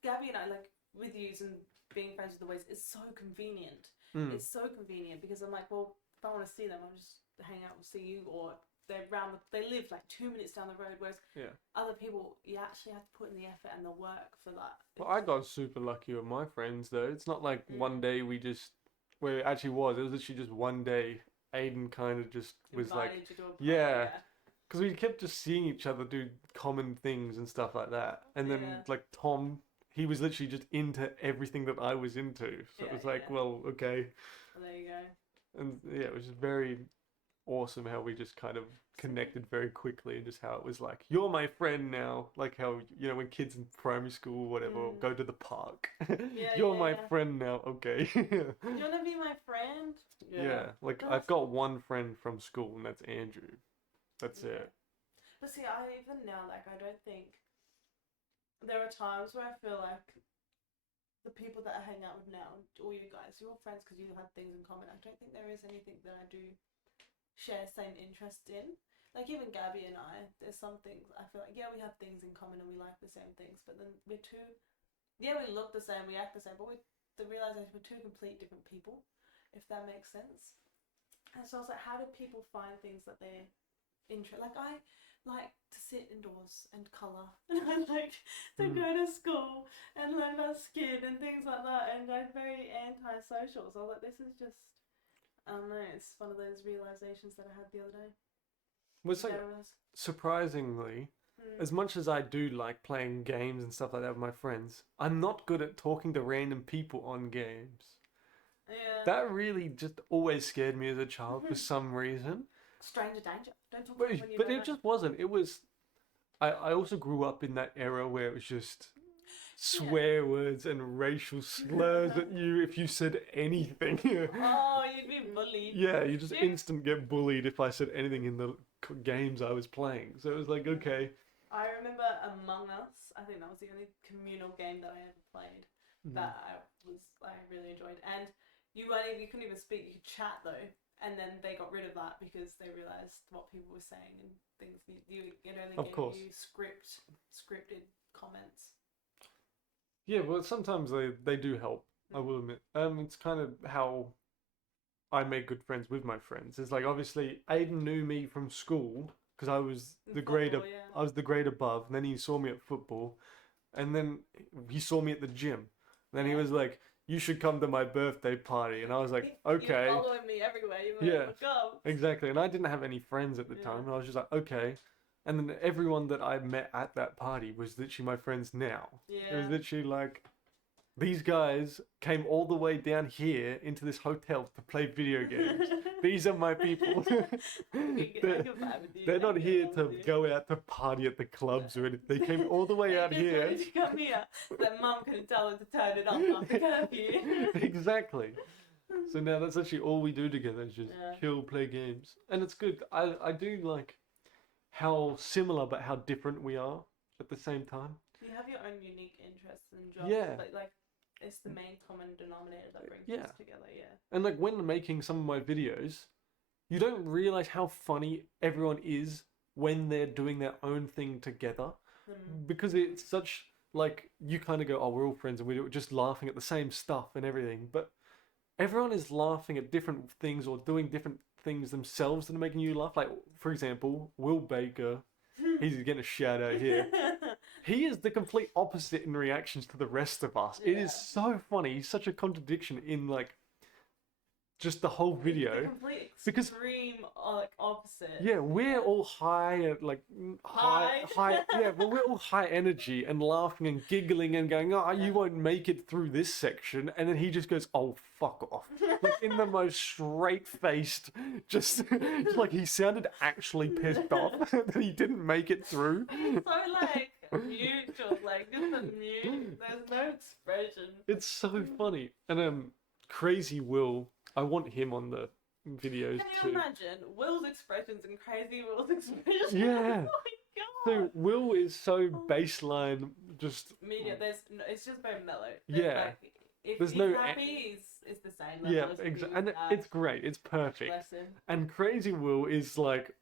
Gabby and I like with yous and being friends with the ways is so convenient. It's so convenient because I'm like, well, if I want to see them, I'll just hang out and see you, or they're round. They live like 2 minutes down the road, whereas yeah. other people, you actually have to put in the effort and the work for that. Well, I got super lucky with my friends though. It's not like one day we just, well, it actually was. It was actually just one day. Aiden kind of just was like, Invited you to a party, yeah. because we kept just seeing each other do common things and stuff like that. And then Yeah. like Tom, he was literally just into everything that I was into. So it Yeah, was like, yeah. well, okay. Well, there you go. And yeah, it was just very awesome how we just kind of connected very quickly, and just how it was like, you're my friend now. Like how, you know, when kids in primary school or whatever go to the park. You're yeah, my yeah. friend now, okay. You wanna be my friend? Yeah, like No, I've that's got one friend from school, and that's Andrew. That's Yeah. it. But see, I even now, like, I don't think there are times where I feel like the people that I hang out with now, all you guys, you're all friends because you have things in common. I don't think there is anything that I do share same interest in. Like even Gabby and I, there's some things I feel like, yeah, we have things in common and we like the same things, but then we're two, yeah, we look the same, we act the same, but the realization we're two complete different people, if that makes sense. And so I was like, how do people find things that they're like I like to sit indoors and colour, and I like to go to school and learn about skin and things like that, and I'm very antisocial, so I was like, this is just, I don't know, it's one of those realizations that I had the other day. Well, it's like, There was- surprisingly, Mm. as much as I do like playing games and stuff like that with my friends, I'm not good at talking to random people on games. Yeah. That really just always scared me as a child for some reason. Stranger danger. Don't talk But, about when you but don't it know. just wasn't. It was. I also grew up in that era where it was just swear words and racial slurs at you if you said anything. Oh, you'd be bullied. Yeah, you just Yeah. instant get bullied if I said anything in the games I was playing. So it was like, okay. I remember Among Us. I think that was the only communal game that I ever played that I really enjoyed. And you couldn't even speak. You could chat though, and then they got rid of that because they realized what people were saying and things. It only Of gave course. you scripted comments. Yeah, well, sometimes they do help. I will admit. It's kind of how I make good friends with my friends. It's like obviously Aiden knew me from school because I was In the grade football, yeah. I was the grade above. And then he saw me at football, and then he saw me at the gym. Then he Yeah. was like, "You should come to my birthday party," and I was like, "Okay." You're following me everywhere. You Yeah. would come. Exactly, and I didn't have any friends at the Yeah. time, and I was just like, okay. And then everyone that I met at that party was literally my friends now. It was Yeah. literally like, these guys came all the way down here into this hotel to play video games. These are my people. They're not here to go out to party at the clubs or anything. They came all the way out here. To come here, that mum can tell her to turn it off after curfew. Exactly. So now that's actually all we do together is just chill, play games. And it's good. I do like how similar but how different we are at the same time. You have your own unique interests and jobs, Yeah. but like it's the main common denominator that brings Yeah. us together, yeah. And like when making some of my videos, you don't realize how funny everyone is when they're doing their own thing together. Because it's such like you kind of go, oh, we're all friends and we're just laughing at the same stuff and everything. But everyone is laughing at different things or doing different things themselves that are making you laugh. Like, for example, Will Baker, he's getting a shout out here. He is the complete opposite in reactions to the rest of us. It is so funny. He's such a contradiction in like just the whole video. The complete Because- extreme, like opposite. Yeah, we're all high and like high. Yeah, but we're all high energy and laughing and giggling and going, "Oh, you won't make it through this section," and then he just goes, "Oh, fuck off!" Like in the most straight-faced, just like he sounded actually pissed off that he didn't make it through. So like neutral, like just a mute. There's no expression. It's so funny, and Crazy Will. I want him on the videos Can too. you imagine Will's expressions and Crazy Will's expressions? Yeah. Oh my god. So Will is so baseline, just Media, it's just very mellow. Yeah. Like, if There's he's no happy, it's the same level. yeah, as if exactly, he's and sad. it's great. It's perfect. Bless him. And Crazy Will is like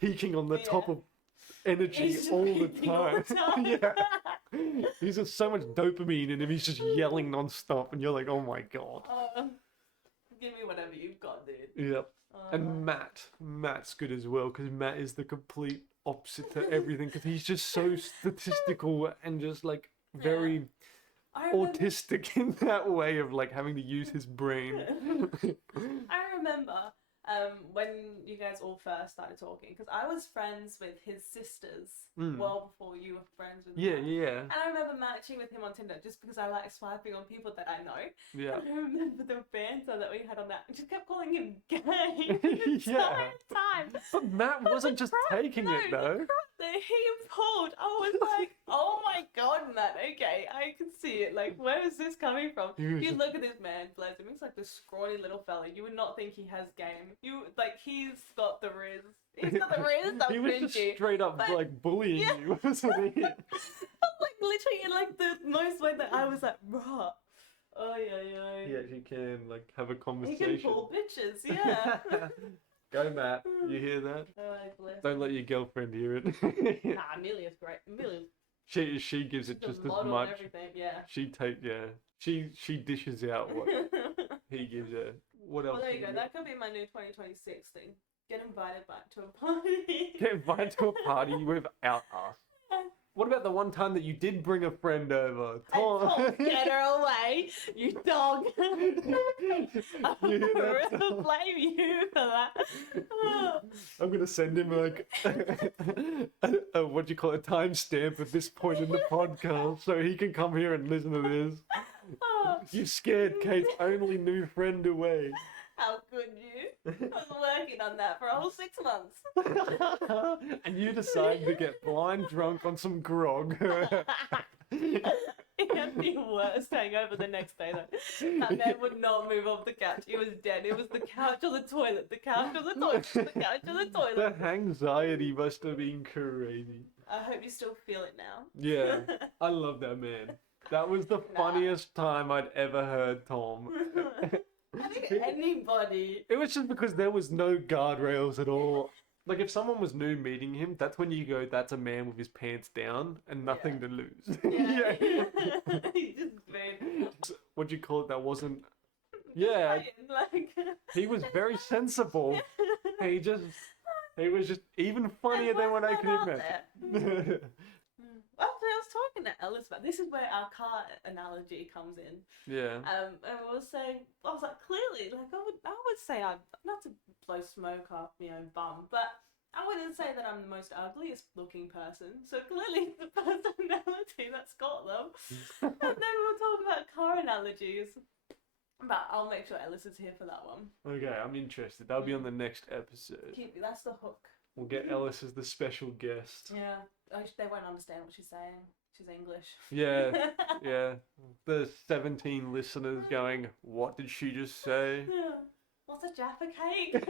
peaking on the top Yeah. of energy He's just all the peaking all time. the time. Yeah. He's got so much dopamine in him. He's just yelling non-stop, and you're like, oh my god. Give me whatever you've got, dude. Yep. And Matt's good as well because Matt is the complete opposite to everything because he's just so statistical and just like very I remember, autistic in that way of like having to use his brain. I remember when you guys all first started talking, because I was friends with his sisters well before you were friends with Yeah, Matt. yeah, And I remember matching with him on Tinder just because I like swiping on people that I know. yeah. And I remember the banter that we had on that. I just kept calling him gay the Yeah. entire time. But Matt wasn't just taking it though. That he pulled. I was like, oh my god, Matt, okay, I can see it. Like, where is this coming from? He was You just- look at this man, bless him, he's like this scrawny little fella. You would not think he has game. You, like, he's got the riz. He's got the riz, He was just cringy. straight up But- like bullying Yeah. you, wasn't he? But, like, literally in, like, the most way that I was like, bruh. Oh, yeah. He actually can like have a He conversation. can pull bitches, yeah. Go, Matt. You hear that? Oh, bless Don't him. let your girlfriend hear it. Nah, Amelia's great. Amelia's she gives it the just as model and much. everything, yeah. She dishes out what he gives her. What else? Well, there you can go. you That could be my new 2026 thing. Get invited back to a party. get invited to a party without us? What about the one time that you did bring a friend over? Tom, get her away, you dog. You hear that, I'm Tom? gonna blame you for that. I'm gonna send him like what do you call it, a timestamp at this point in the podcast so he can come here and listen to this. Oh, You scared Kate's only new friend away. how could you? I was working on that for a whole 6 months. And you decide to get blind drunk on some grog. It had the worst hangover the next day though. That man would not move off the couch. He was dead. It was the couch or the toilet. The couch or the toilet. The couch or the toilet. The anxiety must have been crazy. I hope you still feel it now. Yeah, I love that man. That was the funniest time I'd ever heard Tom. I think anybody. It was just because there was no guardrails at all. Like if someone was new meeting him, that's when you go, that's a man with his pants down and nothing to lose. Yeah. He just been What do you call it? That wasn't. Yeah, like. he was very sensible. He was just even funnier than what I could imagine. Actually, I was talking to Ellis about this. Is where our car analogy comes in. Yeah. And I was saying, I was like, clearly, like I would say I'm not to blow smoke up, bum, but I wouldn't say that I'm the most ugliest looking person, so clearly it's the personality that's got them. And then we'll talk about car analogies. But I'll make sure Ellis is here for that one. Okay, I'm interested. That'll be on the next episode. That's the hook. We'll get Ellis as the special guest. Yeah. They won't understand what she's saying. She's English. Yeah, yeah. The 17 listeners going, what did she just say? What's a Jaffa cake?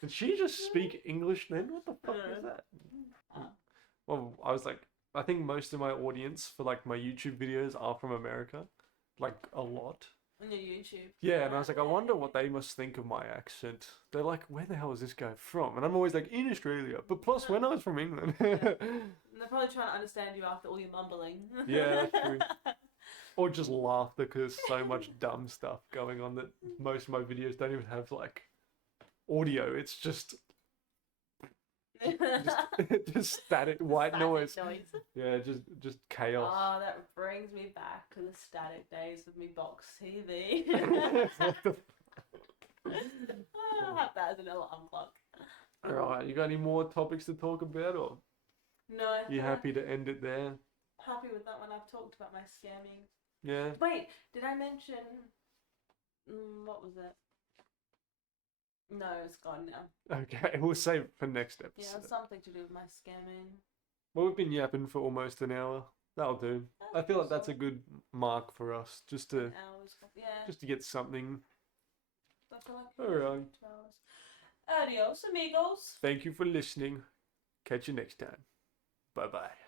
Did she just speak English then? What the fuck is that? Oh. Well, I was like, I think most of my audience for like my YouTube videos are from America. Like a lot. On your YouTube. Yeah, and I was like, I wonder what they must think of my accent. They're like, where the hell is this guy from? And I'm always like, in Australia. But plus, when I was from England. And they're probably trying to understand you after all your mumbling. Yeah, true. Or just laughter because so much dumb stuff going on that most of my videos don't even have like audio. It's just just static white Static noise. Yeah, just chaos. Oh, that brings me back to the static days of me box TV. What the I'll have that as an alarm clock. Alright, you got any more topics to talk about, or No, I you think happy to end it there? happy with that one. I've talked about my scamming. Yeah. Wait, did I mention? What was it? No, it's gone now. Okay, we'll save it for next Yeah, episode. something to do with my scamming. Well, we've been yapping for almost an hour. That'll do. I feel like that's a good mark for us, just to Yeah. get something. I feel like Alright. 2 hours. Adios, amigos. Thank you for listening. Catch you next time. Bye bye.